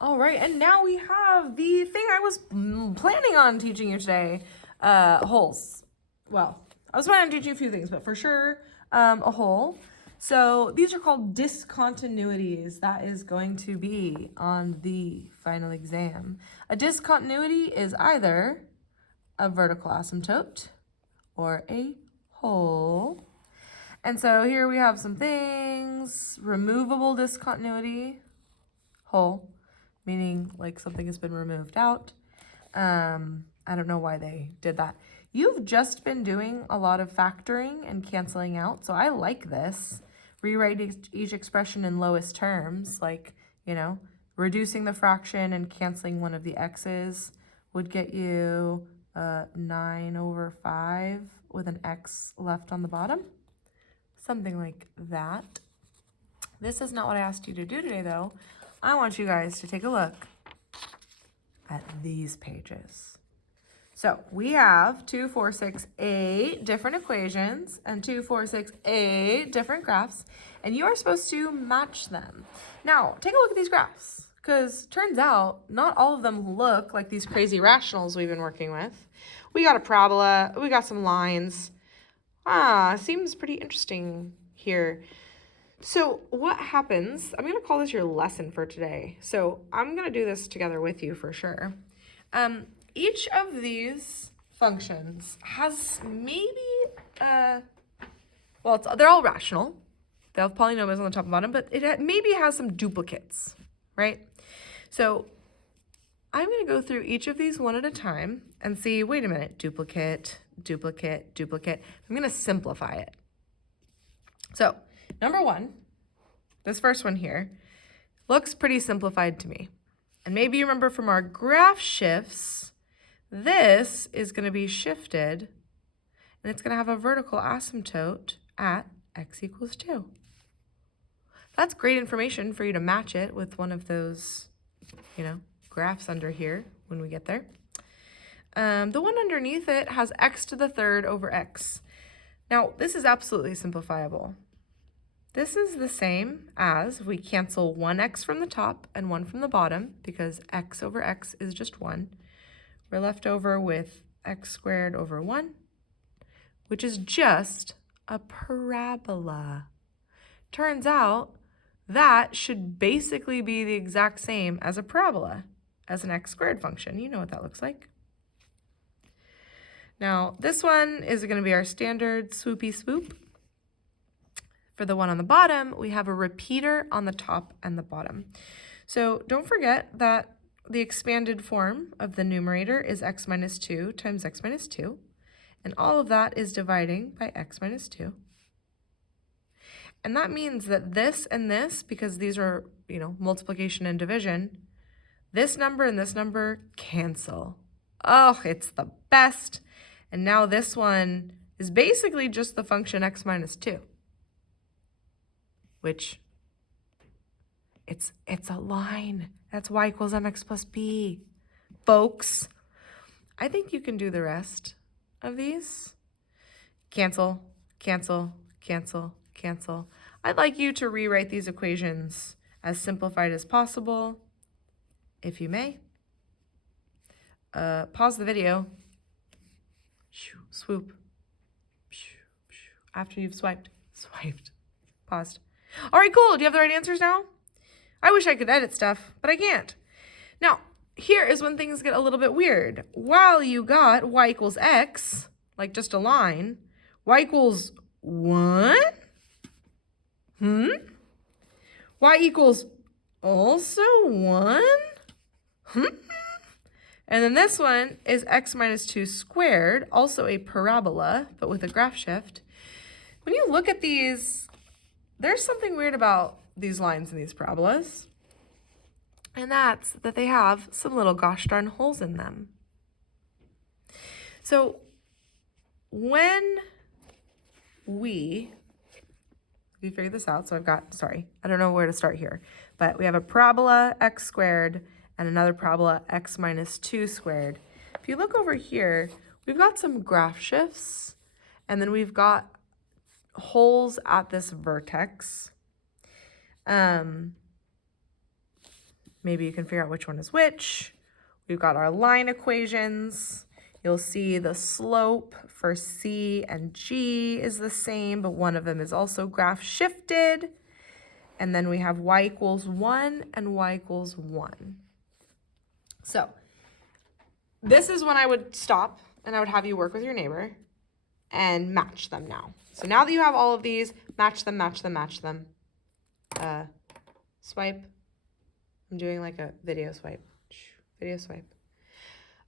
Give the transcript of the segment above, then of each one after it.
All right, and now we have the thing I was planning on teaching you today, holes. Well, I was planning on teaching you a few things, but for sure, a hole. So these are called discontinuities. That is going to be on the final exam. A discontinuity is either a vertical asymptote or a hole. And so here we have some things. Removable discontinuity, hole, meaning like something has been removed out. I don't know why they did that. You've just been doing a lot of factoring and canceling out, so I like this. Rewrite each expression in lowest terms, like, reducing the fraction and canceling one of the x's would get you 9/5 with an x left on the bottom. Something like that. This is not what I asked you to do today, though. I want you guys to take a look at these pages. So we have 2, 4, 6, 8 different equations and 2, 4, 6, 8 different graphs, and you are supposed to match them. Now, take a look at these graphs, because turns out not all of them look like these crazy rationals we've been working with. We got a parabola, we got some lines. Seems pretty interesting here. So what happens, I'm going to call this your lesson for today. So I'm going to do this together with you for sure. Each of these functions has maybe, they're all rational. They have polynomials on the top and bottom, but it maybe has some duplicates, right? So I'm going to go through each of these one at a time and see, wait a minute, duplicate, duplicate, duplicate. I'm going to simplify it. So number one, this first one here, looks pretty simplified to me. And maybe you remember from our graph shifts, this is going to be shifted, and it's going to have a vertical asymptote at x equals 2. That's great information for you to match it with one of those, graphs under here when we get there. The one underneath it has x to the third over x. Now, this is absolutely simplifiable. This is the same as if we cancel one x from the top and one from the bottom, because x over x is just 1. We're left over with x squared over 1, which is just a parabola. Turns out that should basically be the exact same as a parabola, as an x squared function. You know what that looks like. Now, this one is going to be our standard swoopy swoop. For the one on the bottom, we have a repeater on the top and the bottom. So don't forget that the expanded form of the numerator is x minus 2 times x minus 2. And all of that is dividing by x minus 2. And that means that this and this, because these are, multiplication and division, this number and this number cancel. Oh, it's the best. And now this one is basically just the function x minus 2. Which it's a line. That's y equals mx plus b. Folks, I think you can do the rest of these. Cancel, cancel, cancel, cancel. I'd like you to rewrite these equations as simplified as possible, if you may. Pause the video. Swoop. After you've swiped. Paused. All right, cool. Do you have the right answers now? I wish I could edit stuff, but I can't. Now, here is when things get a little bit weird. While you got y equals x, like just a line, y equals 1? Y equals also 1? And then this one is x minus 2 squared, also a parabola, but with a graph shift. When you look at these, there's something weird about these lines and these parabolas, and that's that they have some little gosh darn holes in them. So when we figure this out, so I don't know where to start here, but we have a parabola x squared and another parabola x minus 2 squared. If you look over here, we've got some graph shifts, and then we've got holes at this vertex. maybe you can figure out which one is which. We've got our line equations. You'll see the slope for C and G is the same, but one of them is also graph shifted. And then we have y equals 1 and y equals 1. So this is when I would stop and I would have you work with your neighbor and match them now. So now that you have all of these, match them, match them, match them. Swipe. I'm doing like a video swipe. Video swipe.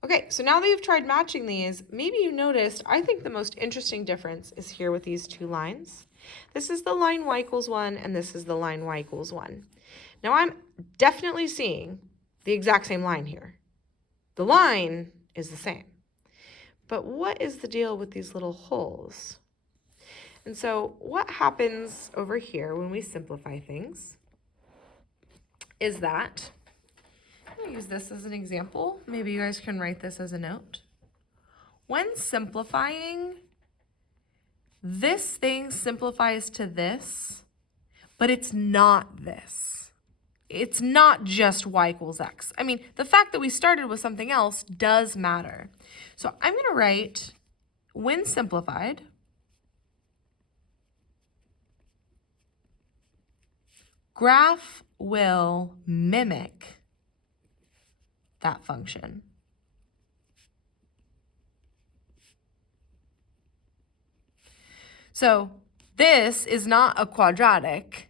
Okay, so now that you've tried matching these, maybe you noticed, I think the most interesting difference is here with these two lines. This is the line y equals 1, and this is the line y equals 1. Now I'm definitely seeing the exact same line here. The line is the same. But what is the deal with these little holes? And so what happens over here when we simplify things is that, I'm going to use this as an example. Maybe you guys can write this as a note. When simplifying, this thing simplifies to this, but it's not this. It's not just y equals x. I mean, the fact that we started with something else does matter. So I'm going to write, when simplified, graph will mimic that function. So this is not a quadratic.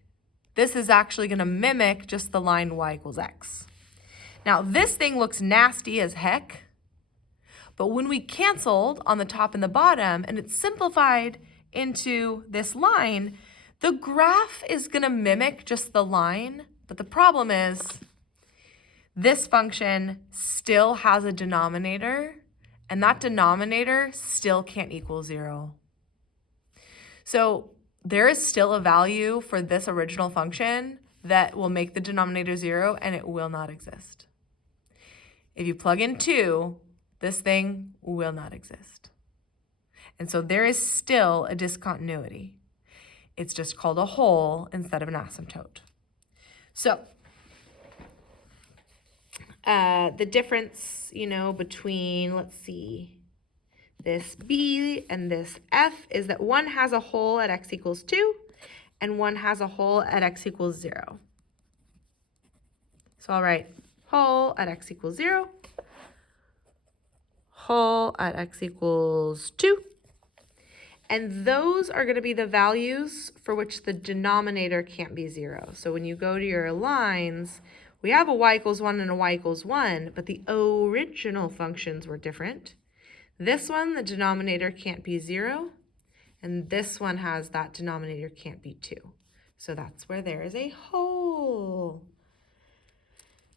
This is actually going to mimic just the line y equals x. Now this thing looks nasty as heck, but when we canceled on the top and the bottom and it's simplified into this line, the graph is going to mimic just the line, but the problem is this function still has a denominator, and that denominator still can't equal 0. So there is still a value for this original function that will make the denominator 0, and it will not exist. If you plug in 2, this thing will not exist. And so there is still a discontinuity. It's just called a hole instead of an asymptote. So the difference, between, let's see, this B and this F is that one has a hole at x equals 2 and one has a hole at x equals 0. So I'll write hole at x equals 0, hole at x equals 2. And those are going to be the values for which the denominator can't be 0. So when you go to your lines, we have a y equals 1 and a y equals 1, but the original functions were different. This one, the denominator can't be 0, and this one has that denominator can't be 2. So that's where there is a hole.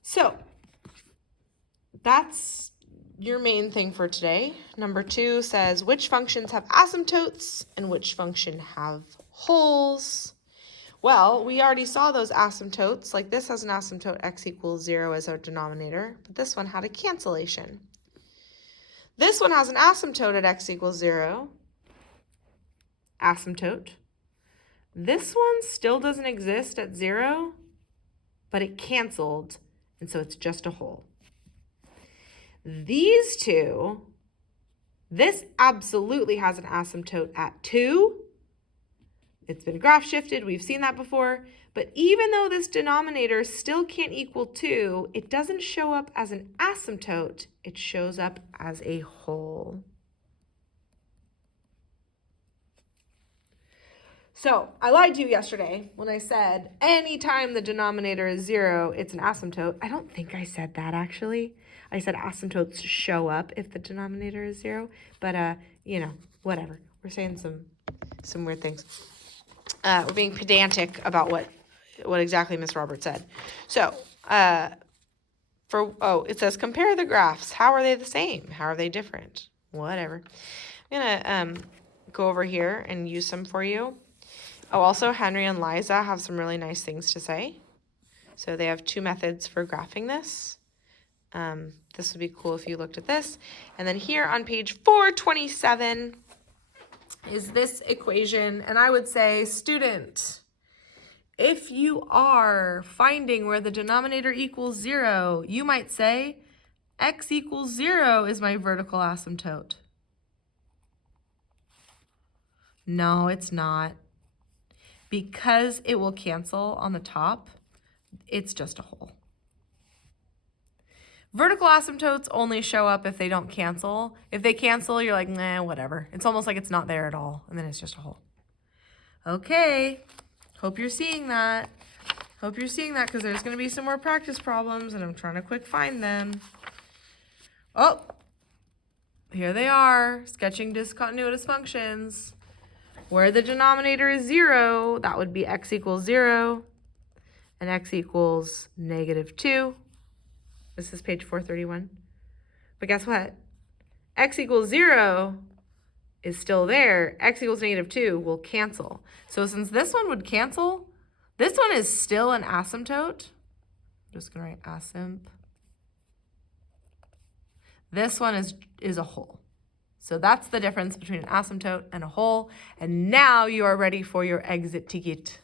So that's your main thing for today. Number 2 says which functions have asymptotes and which function have holes. Well, we already saw those asymptotes. Like this has an asymptote x equals 0 as our denominator, but this one had a cancellation. This one has an asymptote at x equals 0. Asymptote. This one still doesn't exist at 0, but it canceled, and so it's just a hole. These two, this absolutely has an asymptote at 2. It's been graph shifted. We've seen that before. But even though this denominator still can't equal 2, it doesn't show up as an asymptote. It shows up as a hole. So I lied to you yesterday when I said anytime the denominator is 0, it's an asymptote. I don't think I said that actually. I said asymptotes show up if the denominator is 0. But, whatever. We're saying some weird things. We're being pedantic about what exactly Miss Roberts said. So, it says compare the graphs. How are they the same? How are they different? Whatever. I'm going to go over here and use some for you. Oh, also Henry and Liza have some really nice things to say. So they have 2 methods for graphing this. This would be cool if you looked at this. And then here on page 427 is this equation. And I would say, student, if you are finding where the denominator equals 0, you might say x equals 0 is my vertical asymptote. No, it's not. Because it will cancel on the top, it's just a hole. Vertical asymptotes only show up if they don't cancel. If they cancel, you're like, nah, whatever. It's almost like it's not there at all, and then it's just a hole. Okay, hope you're seeing that. Hope you're seeing that because there's going to be some more practice problems, and I'm trying to quick find them. Oh, here they are, sketching discontinuous functions. Where the denominator is 0, that would be x equals 0, and x equals -2. This is page 431. But guess what? X equals 0 is still there. X equals -2 will cancel. So since this one would cancel, this one is still an asymptote. I'm just going to write asymp. This one is a hole. So that's the difference between an asymptote and a hole. And now you are ready for your exit ticket.